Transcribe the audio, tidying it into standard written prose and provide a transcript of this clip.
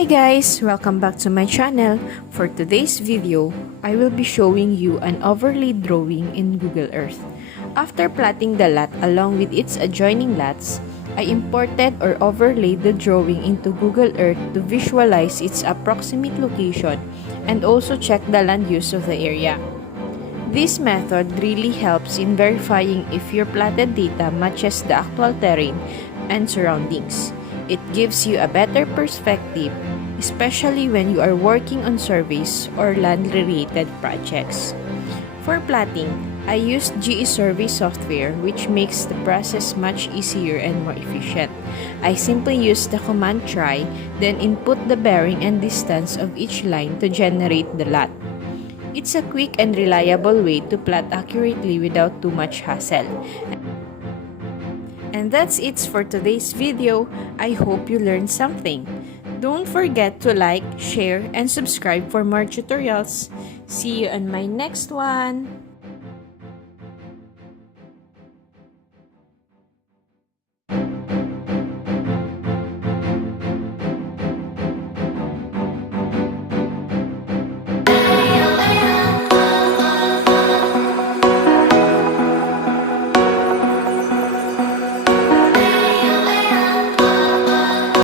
Hi guys! Welcome back to my channel. For today's video, I will be showing you an overlaid drawing in Google Earth. After plotting the lot along with its adjoining lots, I imported or overlaid the drawing into Google Earth to visualize its approximate location and also check the land use of the area. This method really helps in verifying if your plotted data matches the actual terrain and surroundings. It gives you a better perspective, especially when you are working on surveys or land-related projects. For plotting, I used GE Survey software, which makes the process much easier and more efficient. I simply use the command try, then input the bearing and distance of each line to generate the lot. It's a quick and reliable way to plot accurately without too much hassle. And that's it for today's video. I hope you learned something. Don't forget to like, share, and subscribe for more tutorials. See you on my next one.